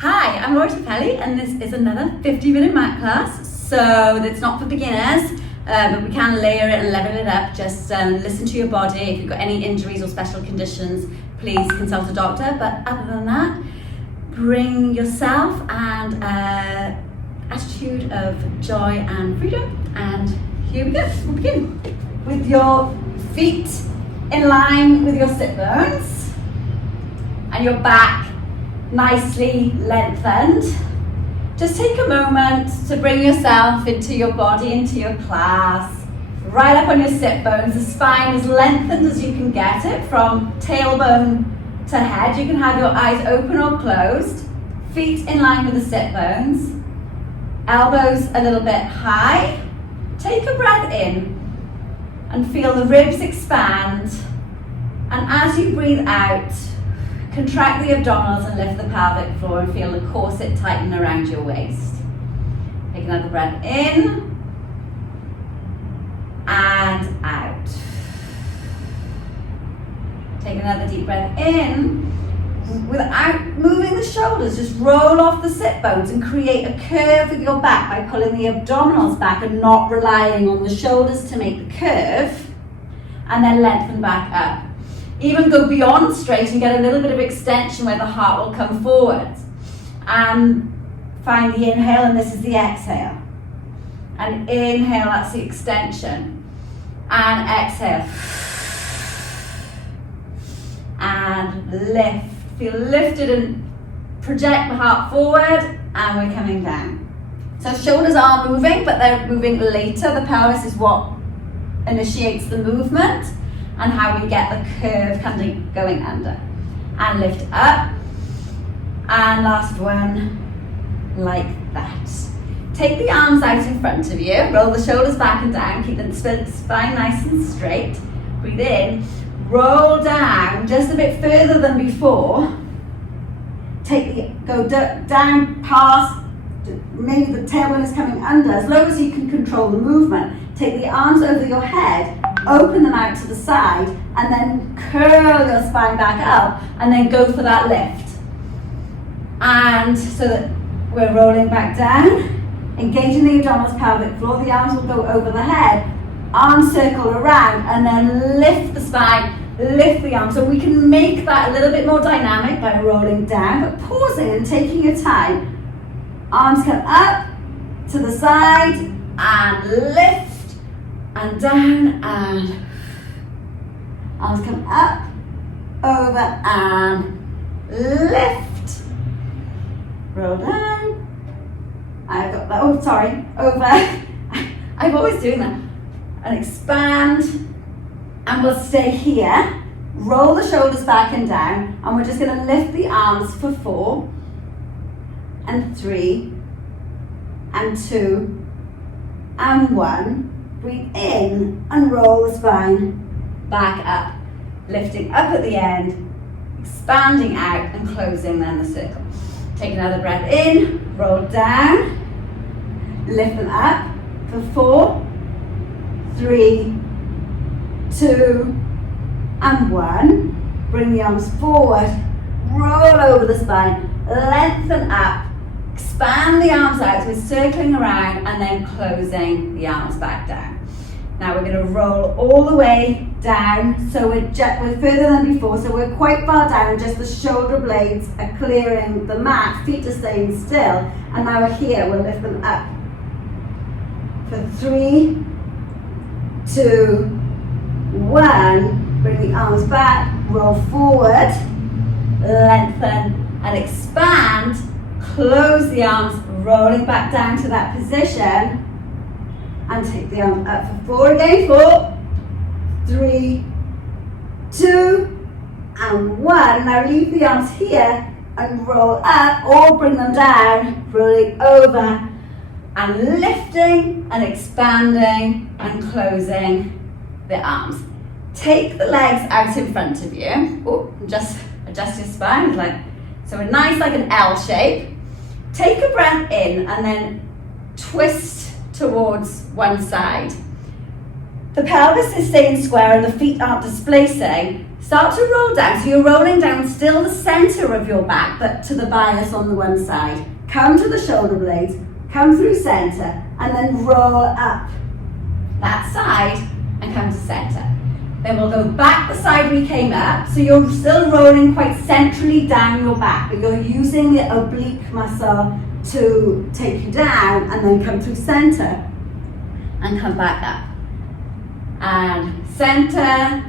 Hi, I'm Flow Pilates and this is another 50-minute mat class. So it's not for beginners, but we can layer it and level it up. Just listen to your body. If you've got any injuries or special conditions, please consult a doctor. But other than that, bring yourself and attitude of joy and freedom. And here we go. We'll begin with your feet in line with your sit bones and your back nicely lengthened. Just take a moment to bring yourself into your body, into your class. Right up on your sit bones, the spine as lengthened as you can get it from tailbone to head. You can have your eyes open or closed, feet in line with the sit bones, elbows a little bit high. Take a breath in and feel the ribs expand, and as you breathe out, contract the abdominals and lift the pelvic floor and feel the corset tighten around your waist. Take another breath in and out. Take another deep breath in without moving the shoulders. Just roll off the sit bones and create a curve with your back by pulling the abdominals back and not relying on the shoulders to make the curve, and then lengthen back up. Even go beyond straight and get a little bit of extension where the heart will come forward. And find the inhale, and this is the exhale. And inhale, that's the extension. And exhale. And lift. Feel lifted and project the heart forward, and we're coming down. So shoulders are moving, but they're moving later. The pelvis is what initiates the movement, and how we get the curve kind of going under. And lift up. And last one, like that. Take the arms out in front of you, roll the shoulders back and down, keep the spine nice and straight. Breathe in, roll down just a bit further than before. Go down past, maybe the tailbone is coming under, as low as you can control the movement. Take the arms over your head, open them out to the side, and then curl your spine back up, and then go for that lift. And so that we're rolling back down, engaging the abdominals, pelvic floor. The arms will go over the head, arms circle around, and then lift the spine, lift the arms. So we can make that a little bit more dynamic by rolling down, but pausing and taking your time. Arms come up to the side, and lift, and down, and arms come up, over, and lift. Roll down. I've got that. Oh, sorry. Over. I'm always doing that. And expand. And we'll stay here. Roll the shoulders back and down. And we're just going to lift the arms for 4, and 3, and 2, and 1. Breathe in and roll the spine back up. Lifting up at the end, expanding out and closing then the circle. Take another breath in, roll down, lift them up for 4, 3, 2, and 1. Bring the arms forward, roll over the spine, lengthen up, expand the arms out, so we're circling around and then closing the arms back down. Now we're going to roll all the way down, so we're further than before, so we're quite far down, just the shoulder blades are clearing the mat, feet are staying still, and now we're here, we'll lift them up. For 3, 2, 1, bring the arms back, roll forward, lengthen and expand, close the arms, rolling back down to that position, and take the arms up for 4 again. 4, 3, 2, and 1. Now leave the arms here and roll up, or bring them down, rolling over and lifting and expanding and closing the arms. Take the legs out in front of you. Oh, just adjust your spine, so a nice like an L shape. Take a breath in and then twist towards one side. the pelvis is staying square and the feet aren't displacing, start to roll down. So you're rolling down still the center of your back, but to the bias on the one side. Come to the shoulder blades, come through center, and then roll up that side and come to center. Then we'll go back the side we came up, so you're still rolling quite centrally down your back, but you're using the oblique muscle to take you down, and then come through center and come back up. And center,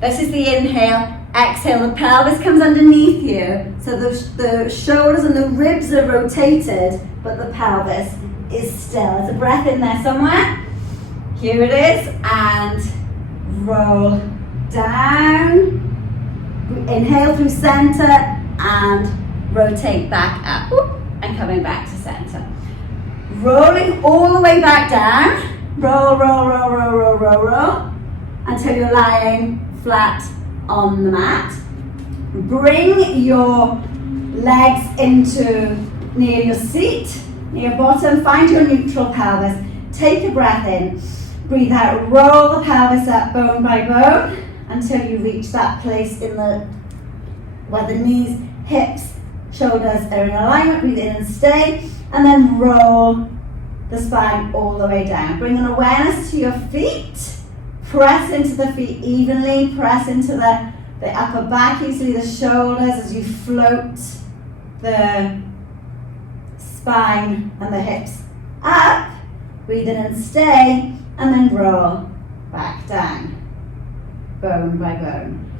this is the inhale. Exhale, the pelvis comes underneath you, so the shoulders and the ribs are rotated, but the pelvis is still. There's a breath in there somewhere. Here it is, and roll down. Inhale through center and rotate back up. And coming back to center. Rolling all the way back down. Roll, roll, roll, roll, roll, roll, roll, until you're lying flat on the mat. Bring your legs into near your seat, near your bottom. Find your neutral pelvis. Take a breath in. Breathe out. Roll the pelvis up bone by bone until you reach that place in where the knees, hips, shoulders are in alignment. Breathe in and stay, and then roll the spine all the way down. Bring an awareness to your feet. Press into the feet evenly. Press into the upper back, easily the shoulders as you float the spine and the hips up. Breathe in and stay, and then roll back down, bone by bone,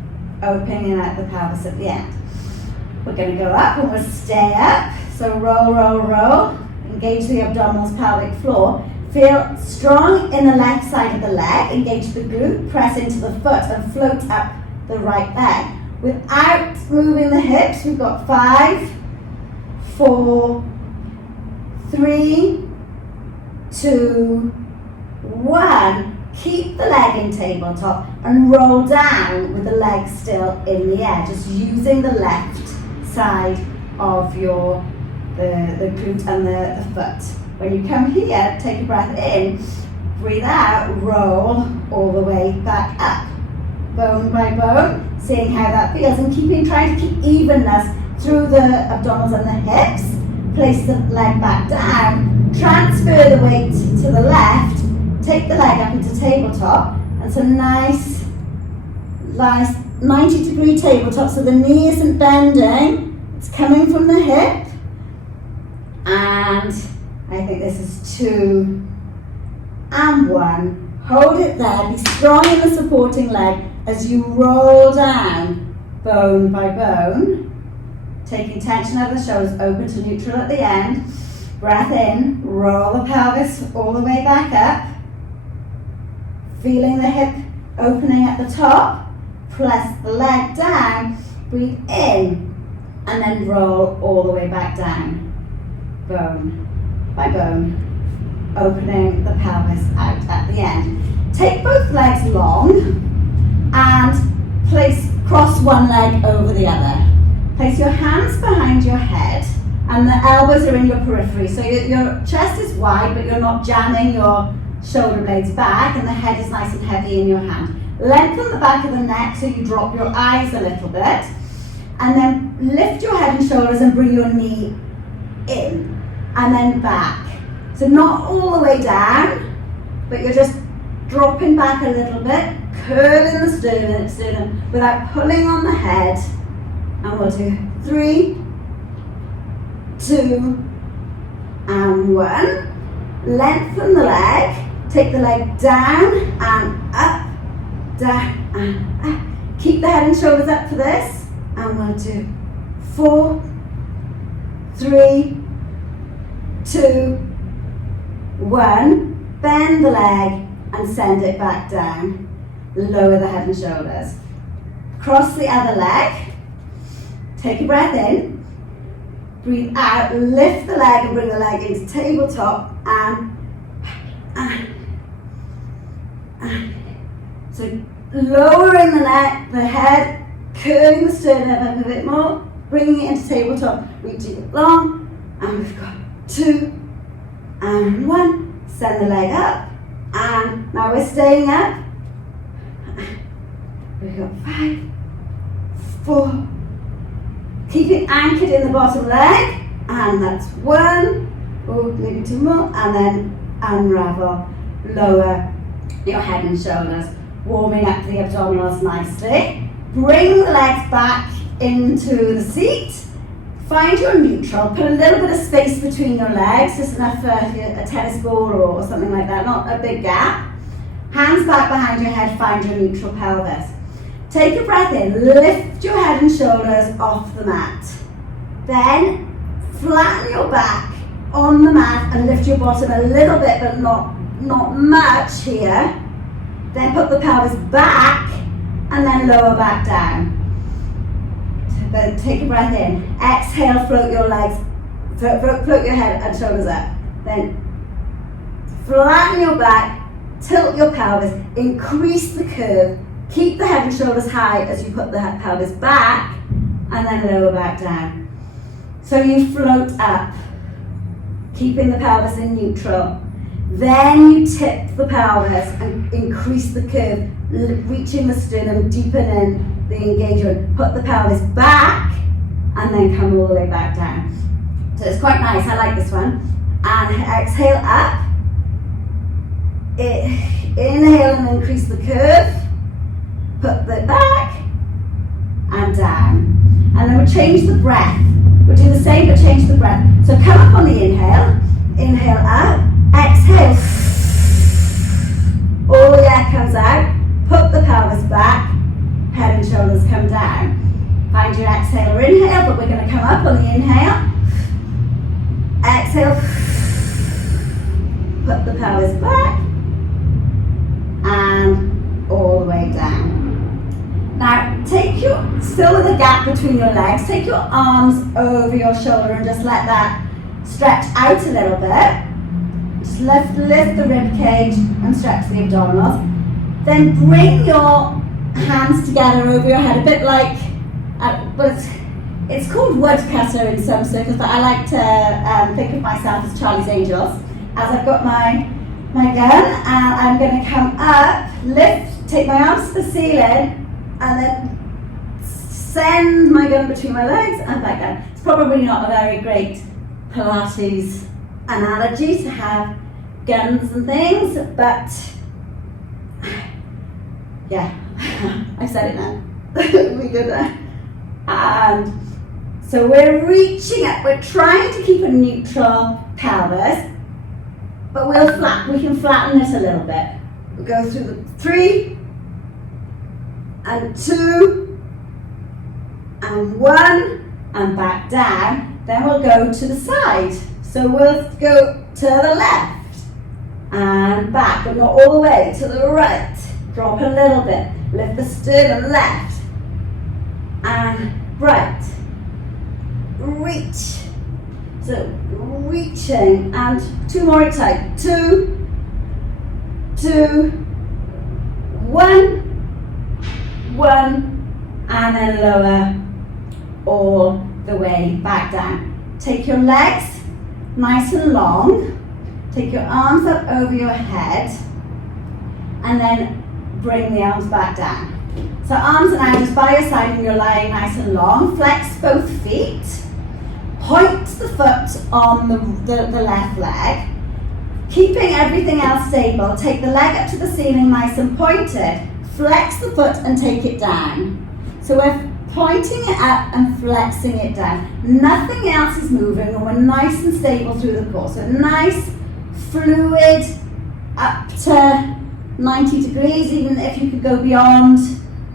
opening out the pelvis at the end. We're going to go up and we'll stay up. So roll, roll, roll. Engage the abdominals, pelvic floor. Feel strong in the left side of the leg. Engage the glute. Press into the foot and float up the right leg. Without moving the hips, we've got 5, 4, 3, 2, 1. Keep the leg in tabletop and roll down with the leg still in the air. Just using the left side of the glute and the foot. When you come here, take a breath in, breathe out, roll all the way back up, bone by bone, seeing how that feels, and trying to keep evenness through the abdominals and the hips. Place the leg back down, transfer the weight to the left, take the leg up into tabletop, and it's a nice 90-degree tabletop, so the knee isn't bending, it's coming from the hip, and I think this is 2 and 1. Hold it there, be strong in the supporting leg as you roll down bone by bone, taking tension out of the shoulders, open to neutral at the end. Breath in, roll the pelvis all the way back up, feeling the hip opening at the top, press the leg down, breathe in, and then roll all the way back down, bone by bone, opening the pelvis out at the end. Take both legs long and cross one leg over the other. Place your hands behind your head and the elbows are in your periphery. So your chest is wide, but you're not jamming your shoulder blades back, and the head is nice and heavy in your hand. Lengthen the back of the neck so you drop your eyes a little bit, and then lift your head and shoulders and bring your knee in, and then back. So not all the way down, but you're just dropping back a little bit, curling the sternum without pulling on the head. And we'll do 3, 2, and 1. Lengthen the leg, take the leg down and up, down and up. Keep the head and shoulders up for this. And we'll do 4, 3, 2, 1. Bend the leg and send it back down. Lower the head and shoulders. Cross the other leg. Take a breath in. Breathe out. Lift the leg and bring the leg into tabletop. So lowering the neck, the head, curling the sternum up a bit more, bringing it into tabletop, reaching it long, and we've got 2 and 1. Send the leg up, And now we're staying up. We've got 5, 4. Keep it anchored in the bottom leg. And that's 1, or maybe 2 more. And then unravel. Lower your head and shoulders. Warming up the abdominals nicely. Bring the legs back into the seat. Find your neutral. Put a little bit of space between your legs, just enough for a tennis ball or something like that, not a big gap. Hands back behind your head, find your neutral pelvis. Take a breath in, lift your head and shoulders off the mat. Then flatten your back on the mat and lift your bottom a little bit, but not much here. Then put the pelvis back and then lower back down. Then take a breath in. Exhale, float your legs, float your head and shoulders up. Then flatten your back, tilt your pelvis, increase the curve. Keep the head and shoulders high as you put the pelvis back and then lower back down. So you float up, keeping the pelvis in neutral. Then you tip the pelvis and increase the curve, reaching the sternum, deepening the engagement. Put the pelvis back and then come all the way back down. So it's quite nice, I like this one. And exhale up. Inhale and increase the curve. Put the back and down. And then we'll change the breath. We'll do the same but change the breath. So come up on the inhale. Inhale up. Exhale. All the air comes out. Put the pelvis back. Head and shoulders come down. Find your exhale or inhale, but we're going to come up on the inhale. Exhale. Put the pelvis back. And all the way down. Now, still with a gap between your legs, take your arms over your shoulder and just let that stretch out a little bit. Just lift the rib cage and stretch the abdominals. Then bring your hands together over your head, a bit like, it's called woodcutter in some circles, but I like to think of myself as Charlie's Angels. As I've got my gun, and I'm going to come up, lift, take my arms to the ceiling, and then send my gun between my legs and back down. It's probably not a very great Pilates analogy to have guns and things, but yeah, I said it now. We good there. And so we're reaching up, we're trying to keep a neutral pelvis, but we can flatten it a little bit. We'll go through the 3 and 2 and 1 and back down. Then we'll go to the side. So we'll go to the left and back, but not all the way, to the right. Drop a little bit. Lift the sternum left and right. Reach. So reaching and 2 more at a time. 2, 2, 1, 1, and then lower all the way back down. Take your legs nice and long. Take your arms up over your head and then bring the arms back down. So arms are now just by your side and you're lying nice and long. Flex both feet. Point the foot on the left leg. Keeping everything else stable, take the leg up to the ceiling nice and pointed. Flex the foot and take it down. So we're pointing it up and flexing it down. Nothing else is moving and we're nice and stable through the core. So nice, fluid, up to 90 degrees, even if you could go beyond.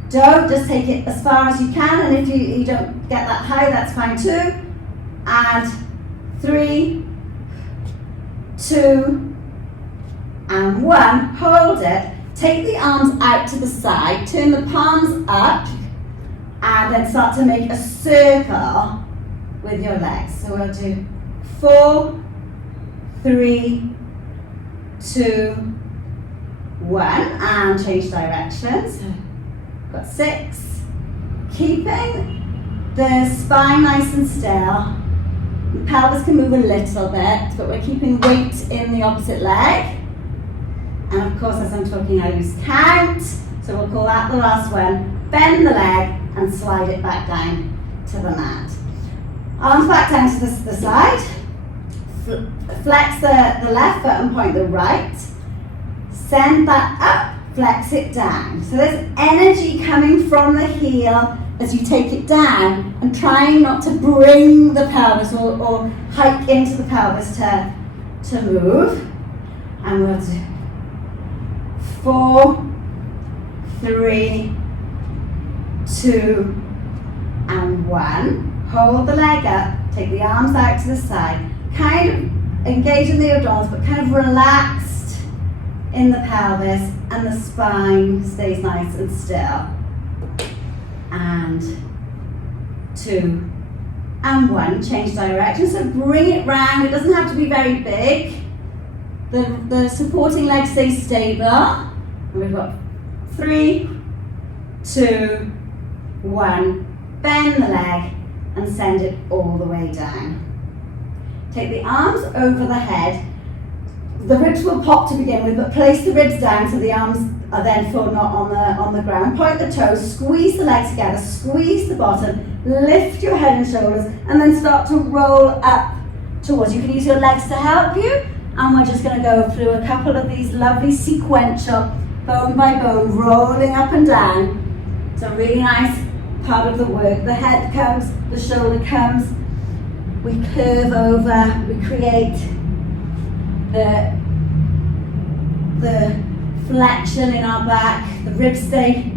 Don't, just take it as far as you can, and if you don't get that high, that's fine too. And 3, 2, and 1. Hold it. Take the arms out to the side, turn the palms up, and then start to make a circle with your legs. So we'll do 4, 3, 2, 1, and change directions. So got 6. Keeping the spine nice and still. The pelvis can move a little bit, but we're keeping weight in the opposite leg. And of course, as I'm talking, I use count. So we'll call that the last one. Bend the leg and slide it back down to the mat. Arms back down to the side. Flex the left foot and point the right. Send that up, flex it down. So there's energy coming from the heel as you take it down, and trying not to bring the pelvis or hike into the pelvis to move. And we'll do 4, 3, 2, and 1. Hold the leg up, take the arms out to the side, kind of engage in the abdominals, but kind of relaxed in the pelvis, and the spine stays nice and still. And 2, and 1, change direction. So bring it round, it doesn't have to be very big. The supporting leg stays stable. And we've got 3, 2, 1. Bend the leg and send it all the way down. Take the arms over the head. The ribs will pop to begin with, but place the ribs down so the arms are then not on the ground. Point the toes, squeeze the legs together, squeeze the bottom, lift your head and shoulders, and then start to roll up towards. You can use your legs to help you, and we're just going to go through a couple of these lovely sequential, bone by bone, rolling up and down. It's a really nice part of the work. The head comes, the shoulder comes, we curve over, we create the flexion in our back, the ribs stay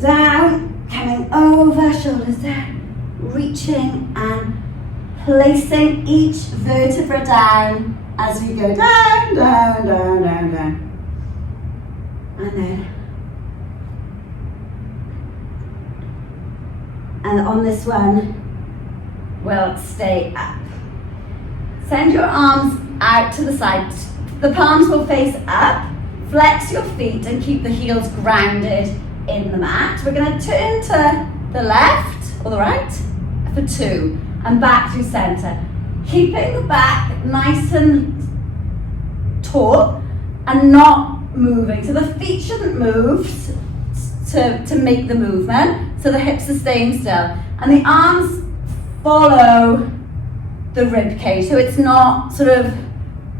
down, coming over, shoulders down, reaching and placing each vertebra down as we go down, down, down, down, down. And on this one, we'll stay up. Send your arms out to the side. The palms will face up. Flex your feet and keep the heels grounded in the mat. We're going to turn to the left or the right for 2 and back to center. Keeping the back nice and tall and not moving. So the feet shouldn't move to make the movement. So the hips are staying still. And the arms follow the rib cage. So it's not sort of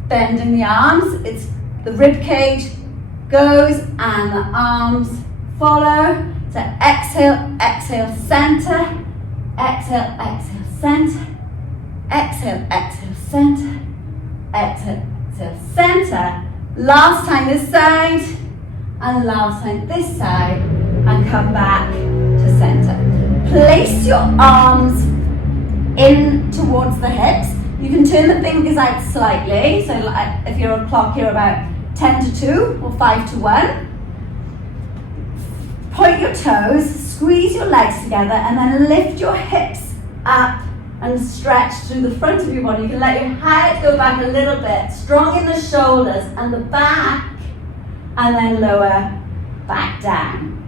bending the arms. It's the rib cage goes and the arms follow. So exhale, exhale, center. Exhale, exhale, center. Exhale, exhale, center. Exhale, exhale, center. Last time this side and last time this side, and come back to center. Place your arms in towards the hips. You can turn the fingers out slightly. So if you're on clock, you're about 10 to 2 or 5 to 1. Point your toes, squeeze your legs together, and then lift your hips up and stretch through the front of your body. You can let your head go back a little bit, strong in the shoulders and the back, and then lower back down.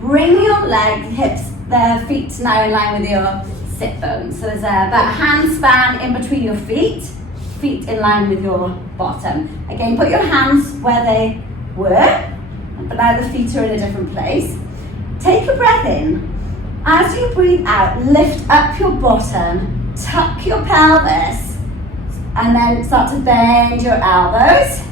Bring your legs, hips, the feet now in line with your sit bones. So there's about a hand span in between your feet in line with your bottom. Again, put your hands where they were, but now the feet are in a different place. Take a breath in. As you breathe out, lift up your bottom, tuck your pelvis, and then start to bend your elbows.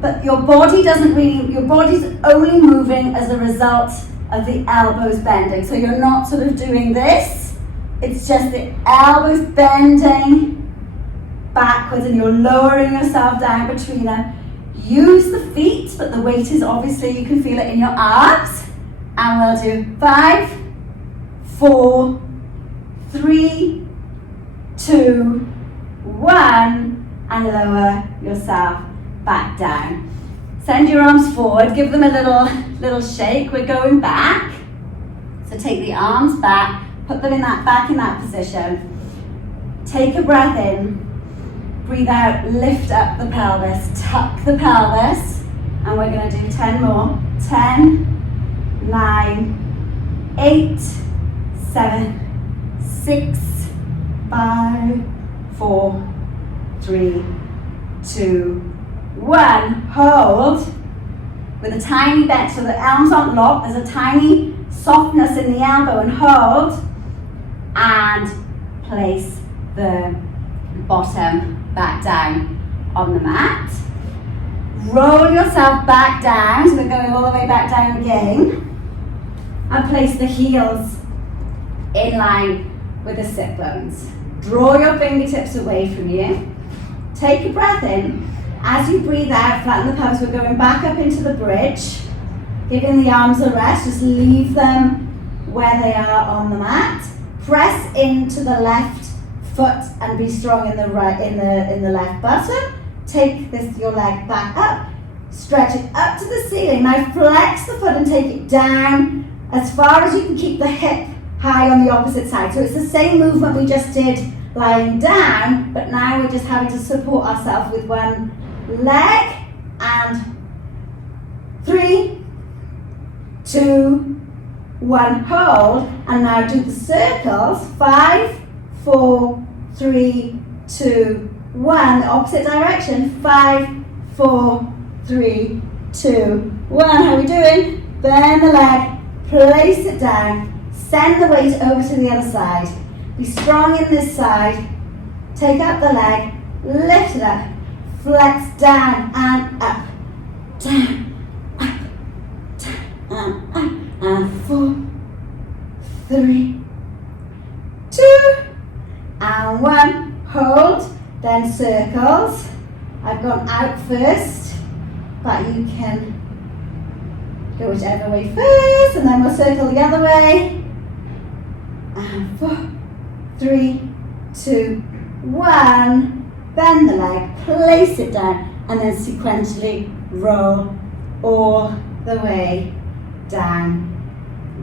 But your body your body's only moving as a result of the elbows bending. So you're not sort of doing this. It's just the elbows bending backwards and you're lowering yourself down between them. Use the feet, but the weight is obviously, you can feel it in your arms. And we'll do 5, 4, 3, 2, 1, and lower yourself back down. Send your arms forward, give them a little shake. We're going back. So take the arms back, put them back in that position. Take a breath in, breathe out, lift up the pelvis, tuck the pelvis, and we're going to do 10 more. 10, 9, 8, 7, 6, 5, 4, 3, 2, 1. 1, hold with a tiny bend so the arms aren't locked. There's a tiny softness in the elbow and hold, and place the bottom back down on the mat. Roll yourself back down, so we're going all the way back down again, and place the heels in line with the sit bones. Draw your fingertips away from you. Take a breath in. As you breathe out, flatten the pelvis. We're going back up into the bridge, giving the arms a rest. Just leave them where they are on the mat. Press into the left foot and be strong in the right, in the left buttock. Take your leg back up, stretch it up to the ceiling. Now flex the foot and take it down as far as you can. Keep the hip high on the opposite side. So it's the same movement we just did lying down, but now we're just having to support ourselves with one leg. And 3, 2, 1, hold. And now do the circles. 5, 4, 3, 2, 1. The opposite direction. 5, 4, 3, 2, 1. How are we doing? Bend the leg, place it down, send the weight over to the other side. Be strong in this side. Take up the leg, lift it up, flex down and up, down, up, down, and up. And 4, 3, 2, and 1. Hold. Then circles. I've gone out first, but you can go whichever way first, and then we'll circle the other way. And 4, 3, 2, 1. Bend the leg, place it down, and then sequentially roll all the way down,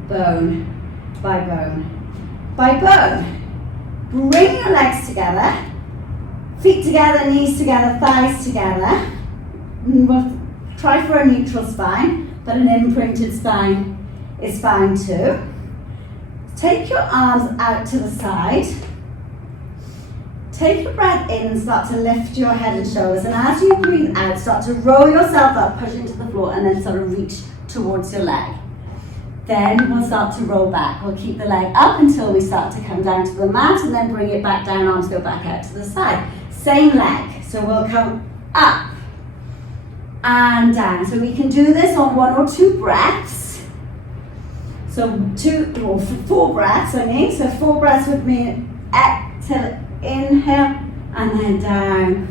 bone by bone by bone. Bring your legs together, feet together, knees together, thighs together. We'll try for a neutral spine, but an imprinted spine is fine too. Take your arms out to the side. Take a breath in and start to lift your head and shoulders. And as you breathe out, start to roll yourself up, push into the floor, and then sort of reach towards your leg. Then we'll start to roll back. We'll keep the leg up until we start to come down to the mat, and then bring it back down, arms go back out to the side. Same leg. So we'll come up and down. So we can do this on 1 or 2 breaths. So 2 or 4 breaths, I mean. So 4 breaths would mean exhale, inhale, and then down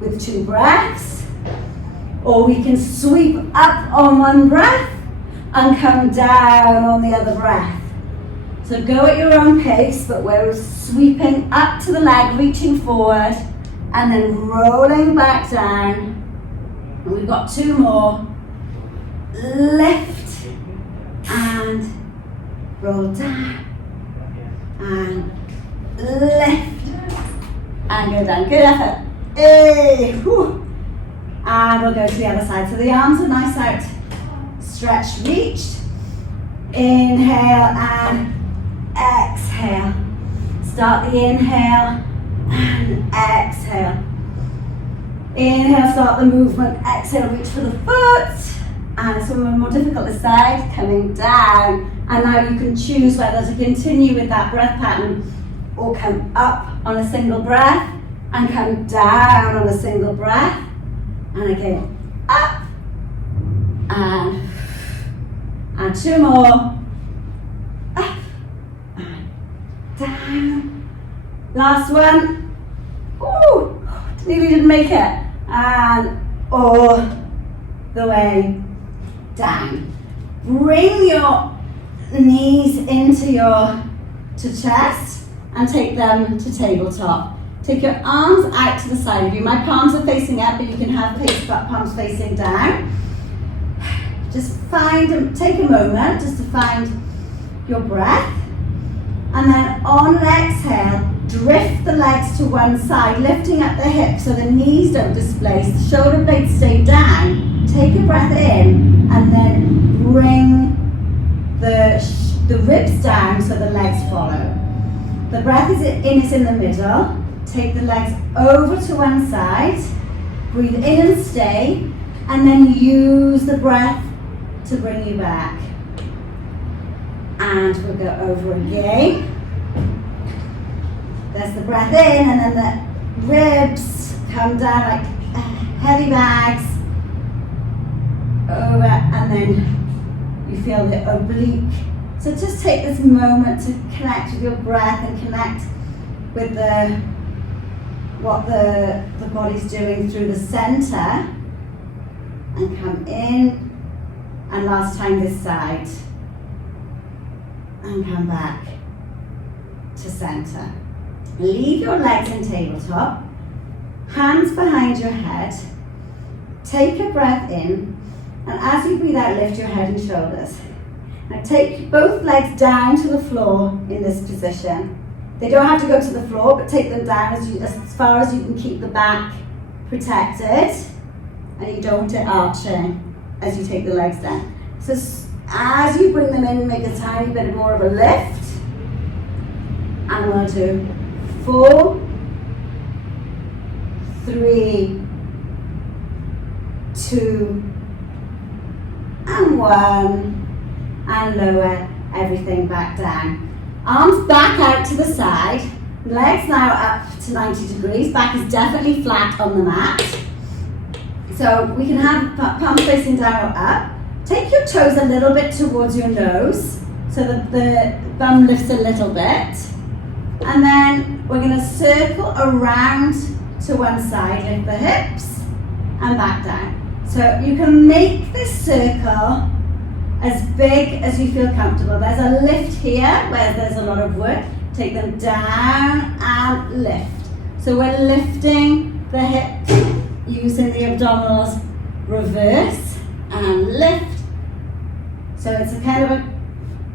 with 2 breaths. Or we can sweep up on 1 breath and come down on the other breath. So go at your own pace, but we're sweeping up to the leg, reaching forward, and then rolling back down. And we've got 2 more. Lift and roll down and lift and go down. Good effort. Hey, whew. And we'll go to the other side. So the arms are nice out, stretched, reached. Inhale and exhale. Start the inhale and exhale. Inhale, start the movement. Exhale, reach for the foot. And some more difficult this side, coming down. And now you can choose whether to continue with that breath pattern or come up on a single breath and come down on a single breath. And again, up and 2 more. Up and down. Last one. Ooh, nearly didn't make it. And all the way down. Bring your knees into your chest and take them to tabletop. Take your arms out to the side of you. My palms are facing up, but you can have palms facing down. Just take a moment just to find your breath. And then on an exhale, drift the legs to one side, lifting up the hips so the knees don't displace, the shoulder blades stay down. Take a breath in and then bring the ribs down so the legs follow. The breath is in the middle. Take the legs over to one side Breathe in and stay, and then use the breath to bring you back. And we'll go over again. There's the breath in, and then the ribs come down like heavy bags. Over, and then you feel the oblique. So just take this moment to connect with your breath and connect with what the body's doing through the center. And come in, and last time this side. And come back to center. Leave your legs in tabletop, hands behind your head. Take a breath in, and as you breathe out, lift your head and shoulders. Now take both legs down to the floor in this position. They don't have to go to the floor, but take them down as far as you can keep the back protected, and you don't want it arching as you take the legs down. So as you bring them in, make a tiny bit more of a lift. And we'll do 4, 3, 2, and 1, and lower everything back down. Arms back out to the side, legs now up to 90 degrees, back is definitely flat on the mat. So we can have palms facing down or up. Take your toes a little bit towards your nose so that the bum lifts a little bit. And then we're going to circle around to one side, lift the hips and back down. So you can make this circle as big as you feel comfortable. There's a lift here where there's a lot of work. Take them down and lift. So we're lifting the hips using the abdominals, reverse and lift. So it's a kind of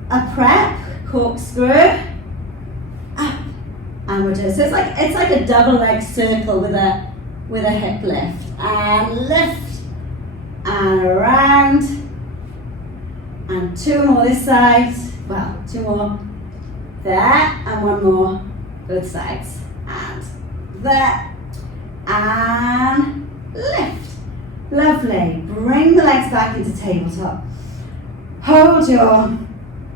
a prep, corkscrew, up, and we're doing. So it's like a double leg circle with a hip lift, and lift, and around, and 2 more this side. Well, 2 more there, and 1 more both sides, and there, and lift. Lovely. Bring the legs back into tabletop. Hold your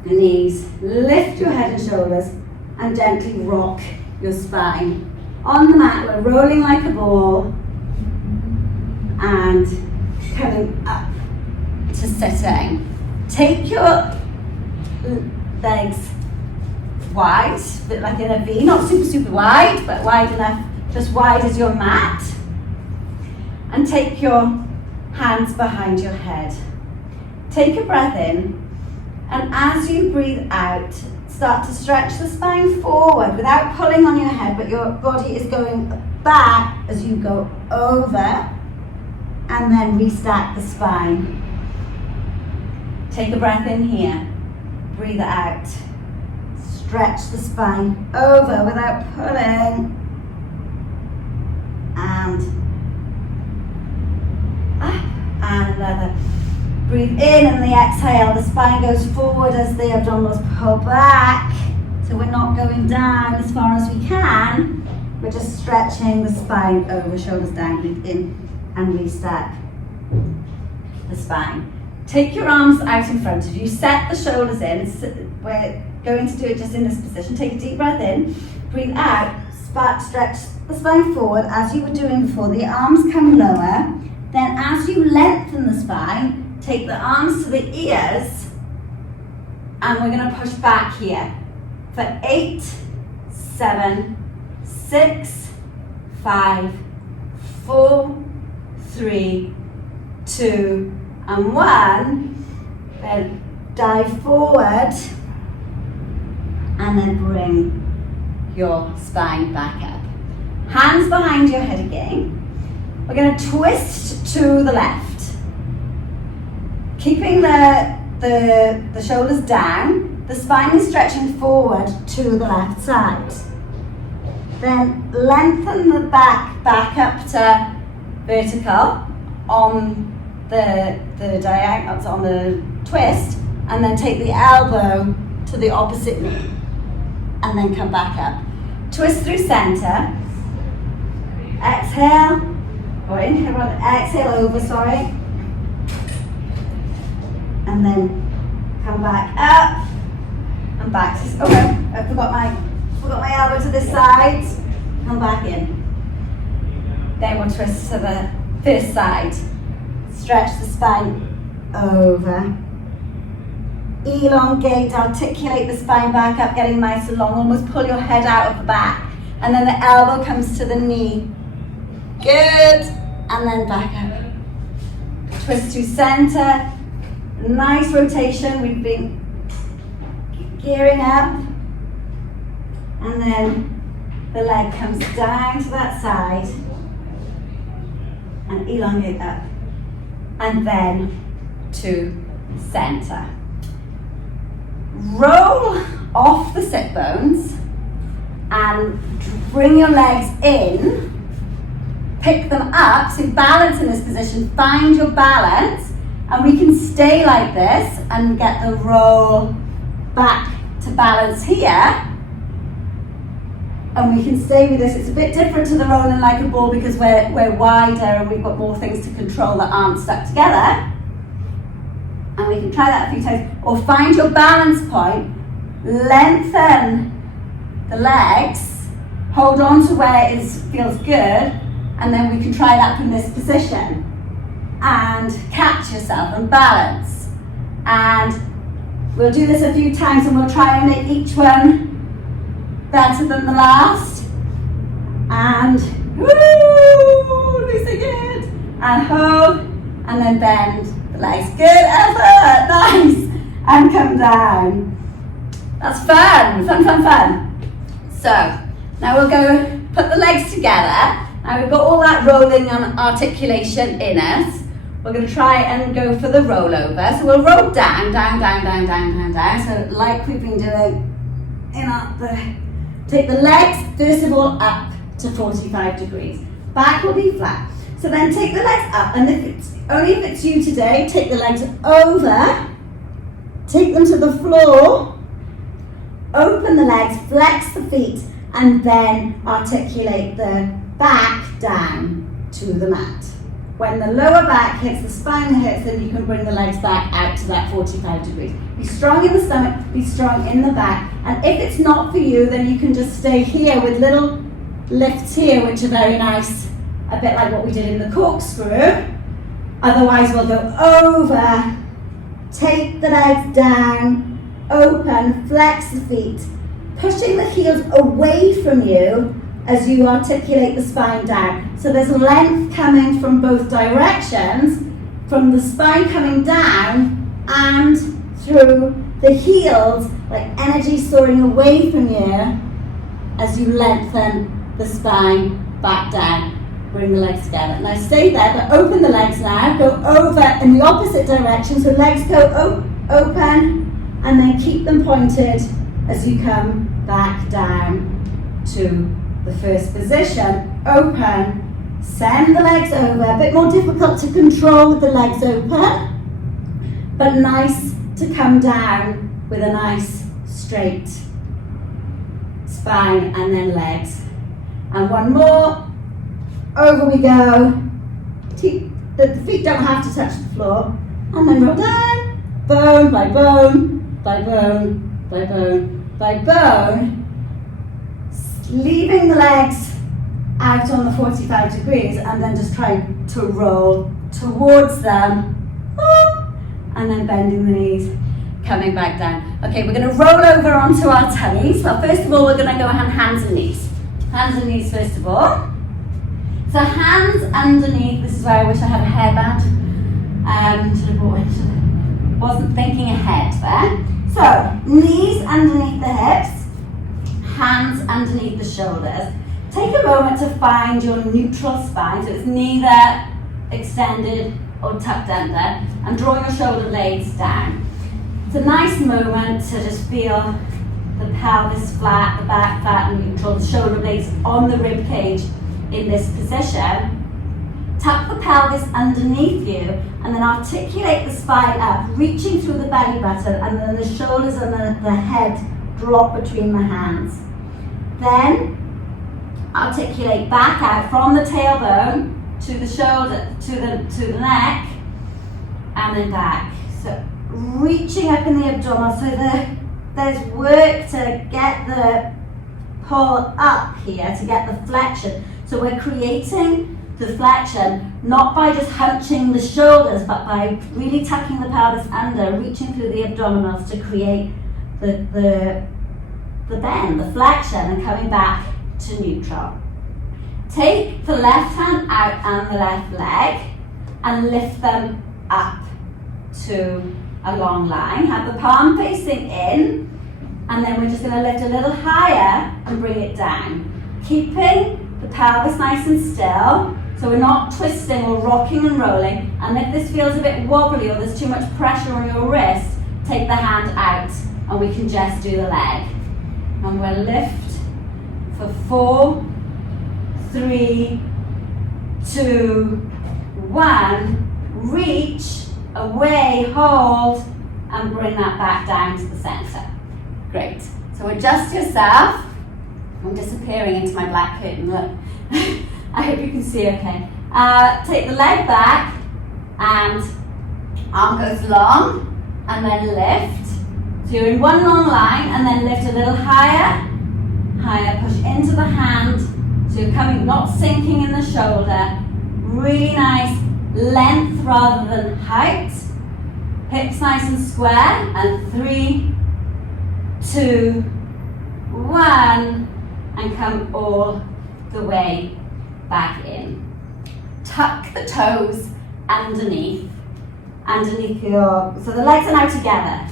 knees, lift your head and shoulders, and gently rock your spine. On the mat, we're rolling like a ball and coming up to sitting. Take your legs wide, a bit like in a V, not super wide, but wide enough, just wide as your mat. And take your hands behind your head. Take a breath in, and as you breathe out, start to stretch the spine forward without pulling on your head, but your body is going back as you go over, and then restack the spine. Take a breath in here, breathe out, stretch the spine over without pulling, and up, and another. Breathe in, and the exhale, the spine goes forward as the abdominals pull back. So we're not going down as far as we can. We're just stretching the spine over, shoulders down, breathe in, and restack the spine. Take your arms out in front of you, set the shoulders in. We're going to do it just in this position. Take a deep breath in, breathe out, stretch the spine forward as you were doing before. The arms come lower. Then as you lengthen the spine, take the arms to the ears, and we're going to push back here for 8, 7, 6, 5, 4, 3, 2, and 1. Then dive forward, and then bring your spine back up. Hands behind your head again. We're going to twist to the left. Keeping the shoulders down, the spine is stretching forward to the left side. Then lengthen the back up to vertical on the diagonal, on the twist, and then take the elbow to the opposite knee, and then come back up. Twist through center. Exhale, Or inhale, exhale over, sorry. And then come back up and back. Okay, I forgot my elbow to this side. Come back in. Then we'll twist to the first side. Stretch the spine over. Elongate, articulate the spine back up, getting nice and long. Almost pull your head out of the back. And then the elbow comes to the knee. Good. And then back up. Twist to center. Nice rotation. We've been gearing up. And then the leg comes down to that side. And elongate up. And then to center. Roll off the sit bones and bring your legs in. Pick them up, so balance in this position. Find your balance, and we can stay like this and get the roll back to balance here. And we can stay with this. It's a bit different to the rolling like a ball because we're wider and we've got more things to control that aren't stuck together. And we can try that a few times. Or find your balance point, lengthen the legs, hold on to where it feels good, and then we can try that from this position. And catch yourself and balance. And we'll do this a few times and we'll try and make each one better than the last. And woo, loosen good. And hold, and then bend the legs. Good effort, nice. And come down. That's fun, fun, fun, fun. So, now we'll go put the legs together. Now we've got all that rolling and articulation in us. We're going to try and go for the rollover. So we'll roll down, down, down, down, down, down, down. So like we've been doing take the legs, first of all, up to 45 degrees. Back will be flat. So then take the legs up, and only if it's you today, take the legs over, take them to the floor, open the legs, flex the feet, and then articulate the back down to the mat. When the lower back hits, the spine hits, then you can bring the legs back out to that 45 degrees. Be strong in the stomach, be strong in the back. And if it's not for you, then you can just stay here with little lifts here, which are very nice, a bit like what we did in the corkscrew. Otherwise, we'll go over, take the legs down, open, flex the feet, pushing the heels away from you as you articulate the spine down. So there's length coming from both directions, from the spine coming down and through the heels, like energy soaring away from you as you lengthen the spine back down. Bring the legs together. Now stay there, but open the legs now. Go over in the opposite direction. So legs go open and then keep them pointed as you come back down to the first position. Open, send the legs over. A bit more difficult to control with the legs open, but nice to come down with a nice straight spine and then legs. And one more. Over we go. The feet don't have to touch the floor. And then roll down. Bone by bone, by bone, by bone, by bone. Leaving the legs out on the 45 degrees and then just trying to roll towards them. And then bending the knees, coming back down. Okay, we're going to roll over onto our tummies. Well, first of all, we're going to go on hands and knees. Hands and knees first of all. So hands underneath, this is where I wish I had a hairband. Wasn't thinking ahead there. So, knees underneath the hips, hands underneath the shoulders. Take a moment to find your neutral spine, so it's neither extended or tucked under, and draw your shoulder blades down. It's a nice moment to just feel the pelvis flat, the back flat and neutral, the shoulder blades on the rib cage in this position. Tuck the pelvis underneath you and then articulate the spine up, reaching through the belly button, and then the shoulders and the head drop between the hands. Then articulate back out from the tailbone to the shoulder, to the neck, and then back. So reaching up in the abdominal, so there's work to get the pull up here, to get the flexion. So we're creating the flexion not by just hunching the shoulders, but by really tucking the pelvis under, reaching through the abdominals to create the bend, the flexion, and coming back to neutral. Take the left hand out and the left leg and lift them up to a long line. Have the palm facing in, and then we're just going to lift a little higher and bring it down. Keeping the pelvis nice and still, so we're not twisting or rocking and rolling. And if this feels a bit wobbly or there's too much pressure on your wrist, take the hand out and we can just do the leg. And we'll lift for 4, 3, 2, 1. Reach, away, hold, and bring that back down to the center. Great. So adjust yourself. I'm disappearing into my black curtain, look. I hope you can see okay. Take the leg back and arm goes long and then lift. So you're in one long line and then lift a little higher, higher, push into the hand. So you're coming, not sinking in the shoulder. Really nice length rather than height. Hips nice and square, and 3, 2, 1, and come all the way back in. Tuck the toes underneath your, so the legs are now together,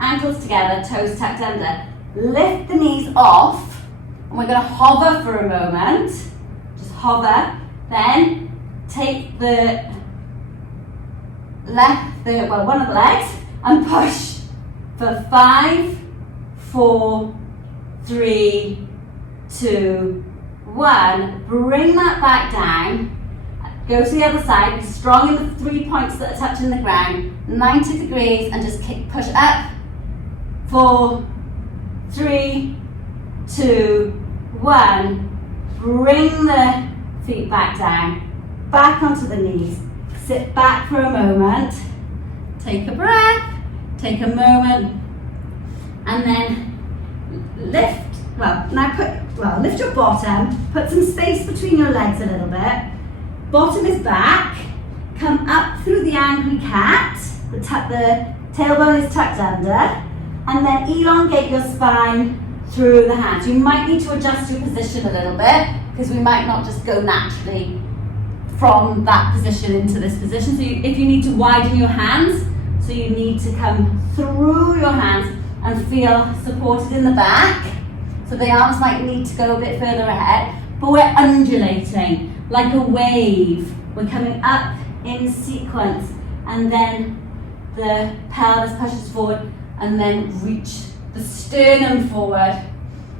ankles together, toes tucked under. Lift the knees off, and we're going to hover for a moment. Just hover, then take the one of the legs and push for 5, 4, 3, 2, 1. Bring that back down. Go to the other side. Be strong in the 3 points that are touching the ground. 90 degrees and just push up. 4, 3, 2, 1. Bring the feet back down. Back onto the knees. Sit back for a moment. Take a breath. Take a moment. And then lift. Lift your bottom. Put some space between your legs a little bit. Bottom is back. Come up through the angry cat. The tailbone is tucked under. And then elongate your spine through the hands. You might need to adjust your position a little bit because we might not just go naturally from that position into this position. So if you need to widen your hands, so you need to come through your hands and feel supported in the back. So the arms might need to go a bit further ahead, but we're undulating like a wave. We're coming up in sequence, and then the pelvis pushes forward, and then reach the sternum forward,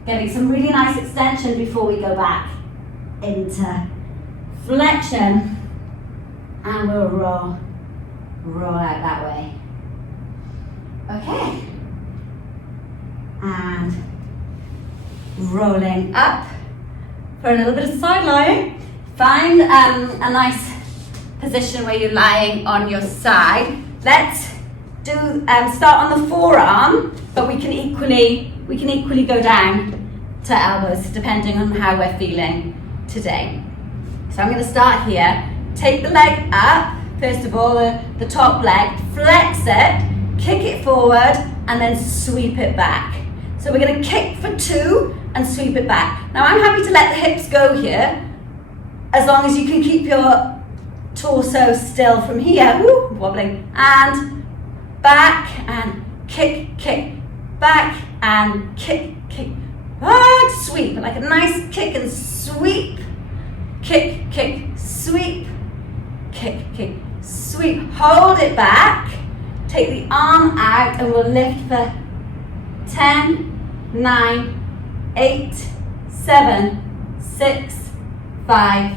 getting some really nice extension before we go back into flexion, and we'll roll out that way. Okay, and rolling up for a little bit of side lying. Find a nice position where you're lying on your side. Let's do start on the forearm, but we can equally go down to elbows depending on how we're feeling today. So I'm going to start here. Take the leg up, first of all, the top leg, flex it, kick it forward, and then sweep it back. So we're going to kick for 2 and sweep it back. Now I'm happy to let the hips go here, as long as you can keep your torso still from here, wobbling, and back, and kick, back, and kick, back, sweep, like a nice kick and sweep, kick, sweep, kick, sweep, hold it back, take the arm out, and we'll lift for 10, 9, 8, 7, 6, 5,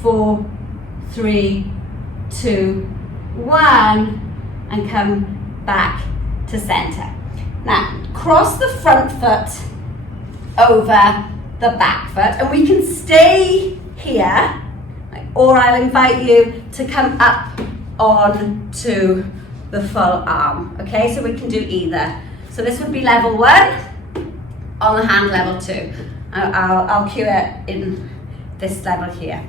4, 3, 2, 1, and come back to center. Now, cross the front foot over the back foot, and we can stay here, or I'll invite you to come up on to the full arm. Okay, so we can do either. So this would be level 1, on the hand level 2. I'll cue it in this level here.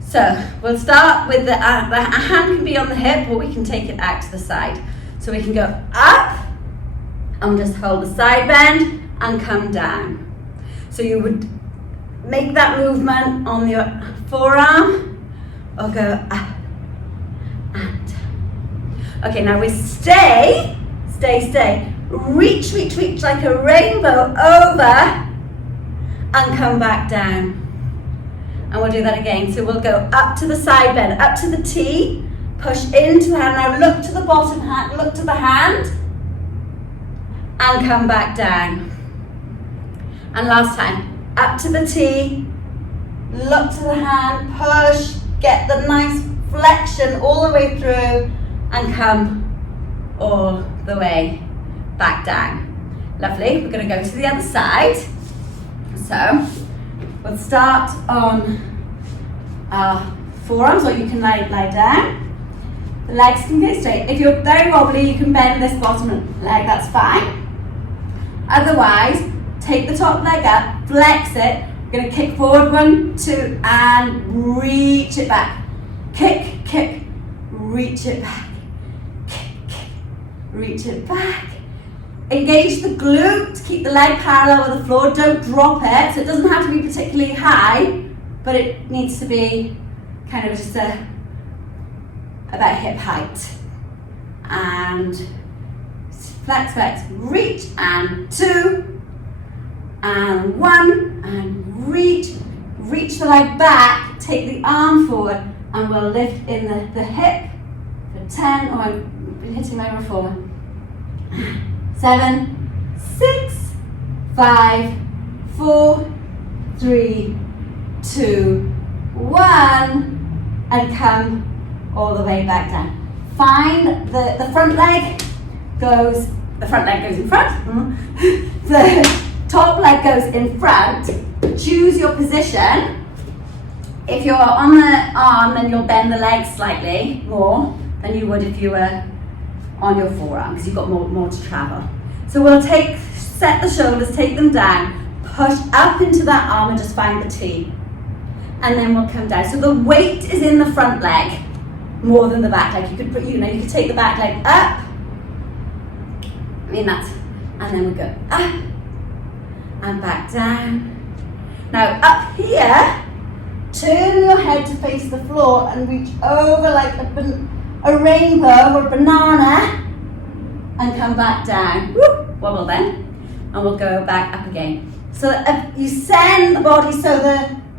So we'll start with the hand can be on the hip, or we can take it out to the side. So we can go up and just hold the side bend and come down. So you would make that movement on your forearm, or go up and down. Okay, now we stay. Reach like a rainbow over and come back down. And we'll do that again. So we'll go up to the side bend, up to the T, push into the hand. Now look to the bottom hand, look to the hand, and come back down. And last time, up to the T, look to the hand, push, get the nice flexion all the way through, and come all the way back down. Lovely. We're going to go to the other side. So we'll start on our forearms, or you can lie down. The legs can go straight. If you're very wobbly, you can bend this bottom leg, that's fine. Otherwise, take the top leg up, flex it. We're going to kick forward, 1, 2, and reach it back. Kick, kick, reach it back. Kick, kick, reach it back. Engage the glute, keep the leg parallel with the floor, don't drop it. So it doesn't have to be particularly high, but it needs to be kind of just about hip height. And flex, flex, reach, and 2, and 1, and reach the leg back, take the arm forward, and we'll lift in the hip for 10, oh, I've been hitting my reformer. 7, 6, 5, 4, 3, 2, 1, and come all the way back down. Find the front leg goes in front. The top leg goes in front. Choose your position. If you're on the arm, then you'll bend the leg slightly more than you would if you were on your forearm, because you've got more to travel. So we'll set the shoulders, take them down, push up into that arm and just find the T. And then we'll come down. So the weight is in the front leg more than the back leg. You could take the back leg up. And then we go up and back down. Now up here, turn your head to face the floor and reach over like a rainbow or a banana, and come back down. Whoop, wobble then, and we'll go back up again. So you send the body so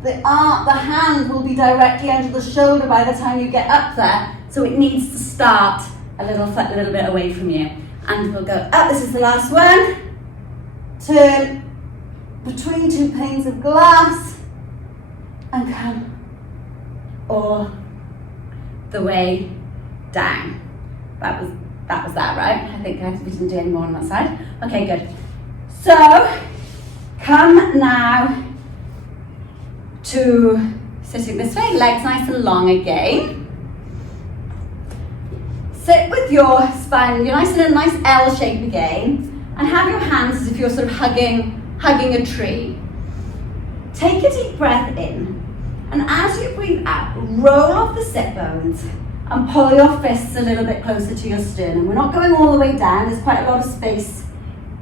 the hand will be directly under the shoulder by the time you get up there. So it needs to start a little bit away from you. And we'll go up. This is the last one. Turn between 2 panes of glass and come all the way down. That was that, right? I think we didn't do any more on that side. Okay, good. So come now to sitting this way, legs nice and long again. Sit with your spine, you're nice in a nice L shape again, and have your hands as if you're sort of hugging a tree. Take a deep breath in, and as you breathe out, roll off the sit bones and pull your fists a little bit closer to your sternum. We're not going all the way down, there's quite a lot of space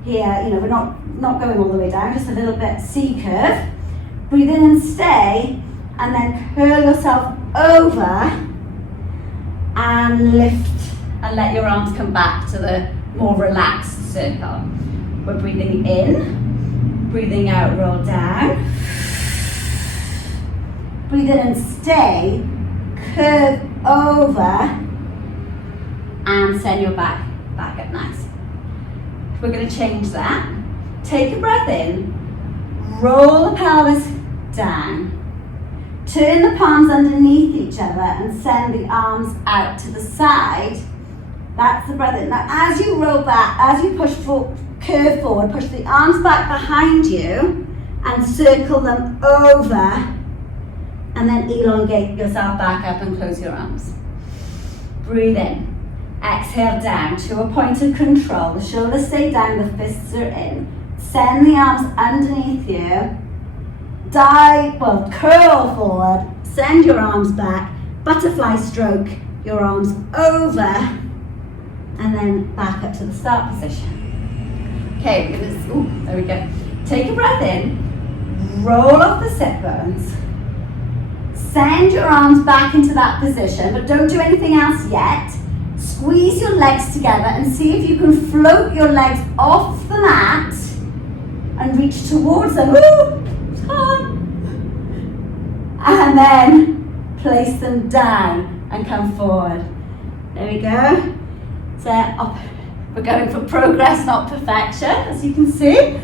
here, we're not going all the way down, just a little bit C curve. Breathe in and stay, and then curl yourself over and lift, and let your arms come back to the more relaxed circle. We're breathing in, breathing out, roll down. Breathe in and stay, curve over, and send your back up nice. We're going to change that. Take a breath in, roll the pelvis down. Turn the palms underneath each other and send the arms out to the side. That's the breath in. Now as you roll back, as you curve forward, push the arms back behind you and circle them over And then elongate yourself back up and close your arms. Breathe in. Exhale down to a point of control. The shoulders stay down, the fists are in. Send the arms underneath you. Curl forward. Send your arms back. Butterfly stroke your arms over. And then back up to the start position. Okay, there we go. Take a breath in. Roll off the sit bones. Send your arms back into that position, but don't do anything else yet. Squeeze your legs together and see if you can float your legs off the mat and reach towards them. And then place them down and come forward. There we go. So we're going for progress, not perfection, as you can see.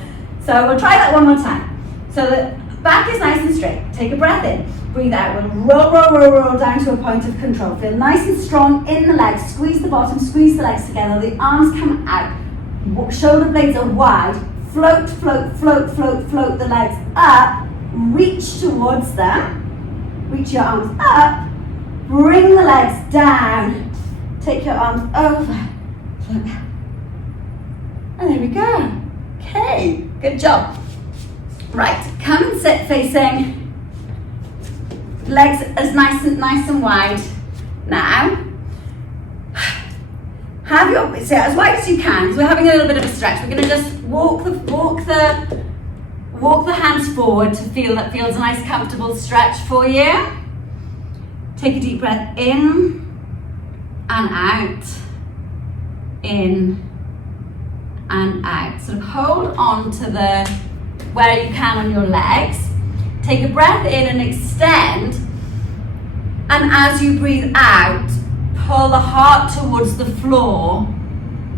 So we'll try that one more time. So the back is nice and straight. Take a breath in. Breathe out. We'll roll down to a point of control. Feel nice and strong in the legs. Squeeze the bottom, squeeze the legs together. The arms come out. Shoulder blades are wide. Float the legs up. Reach towards them. Reach your arms up. Bring the legs down. Take your arms over. And there we go. Okay, good job. Right, come and sit facing legs as nice and wide. Now, have your as wide as you can, because we're having a little bit of a stretch. We're going to just walk the hands forward to feel that feels a nice comfortable stretch for you. Take a deep breath in and out, in and out. Sort of hold on to the where you can on your legs. Take a breath in and extend, and as you breathe out, pull the heart towards the floor,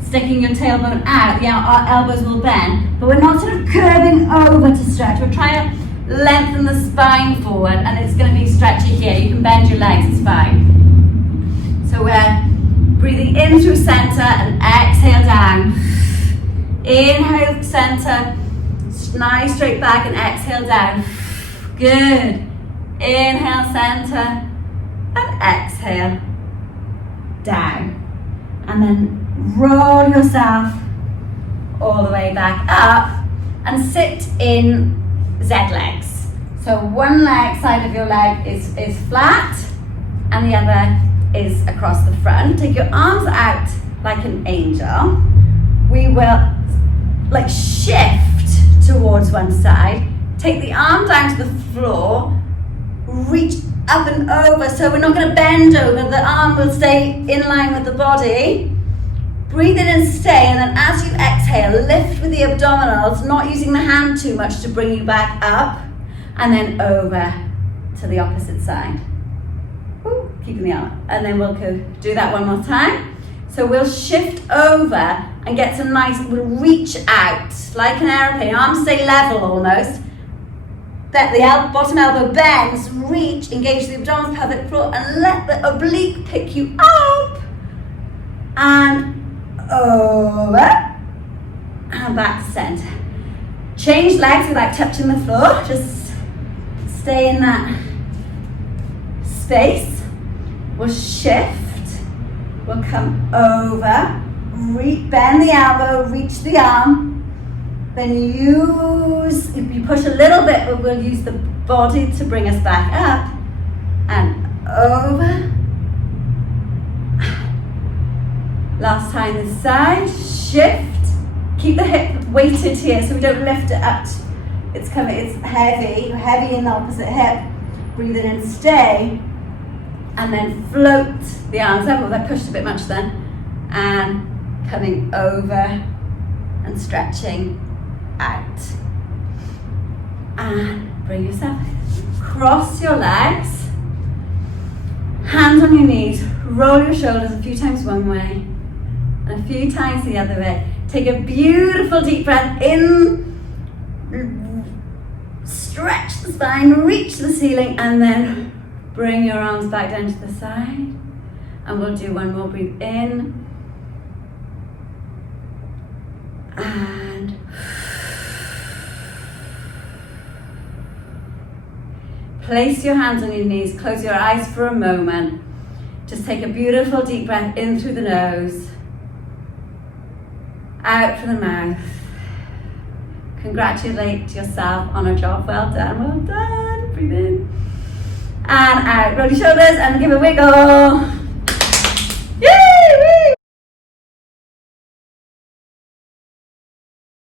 sticking your tailbone out. Our elbows will bend, but we're not sort of curving over to stretch. We're trying to lengthen the spine forward, and it's going to be stretchy here. You can bend your legs, it's fine. So we're breathing in through center and exhale down. Inhale center, nice straight back, and exhale down. Good. Inhale center and exhale down. And then roll yourself all the way back up and sit in Z legs. So one side of your leg is flat and the other is across the front. Take your arms out like an angel. We will shift towards one side. Take the arm down to the floor, reach up and over, so we're not going to bend over, the arm will stay in line with the body. Breathe in and stay, and then as you exhale, lift with the abdominals, not using the hand too much to bring you back up, and then over to the opposite side. Ooh, keeping the arm, and then we'll do that one more time. So we'll shift over and get some nice, we'll reach out like an aeroplane, arms stay level almost. That the bottom elbow bends, reach, engage the abdominal pelvic floor, and let the oblique pick you up. And over. And back to center. Change legs without touching the floor. Just stay in that space. We'll shift. We'll come over. Bend the elbow, reach the arm. Then if you push a little bit, but we'll use the body to bring us back up and over. Last time this side, shift. Keep the hip weighted here so we don't lift it up. It's heavy in the opposite hip. Breathe in and stay. And then float the arms up. Well, that pushed a bit much then. And coming over and stretching out. And bring yourself, cross your legs, hands on your knees, roll your shoulders a few times one way and a few times the other way. Take a beautiful deep breath in, stretch the spine, reach the ceiling, and then bring your arms back down to the side. And we'll do one more. Breathe in and place your hands on your knees, close your eyes for a moment. Just take a beautiful deep breath in through the nose, out through the mouth. Congratulate yourself on a job well done, well done. Breathe in and out. Roll your shoulders and give a wiggle.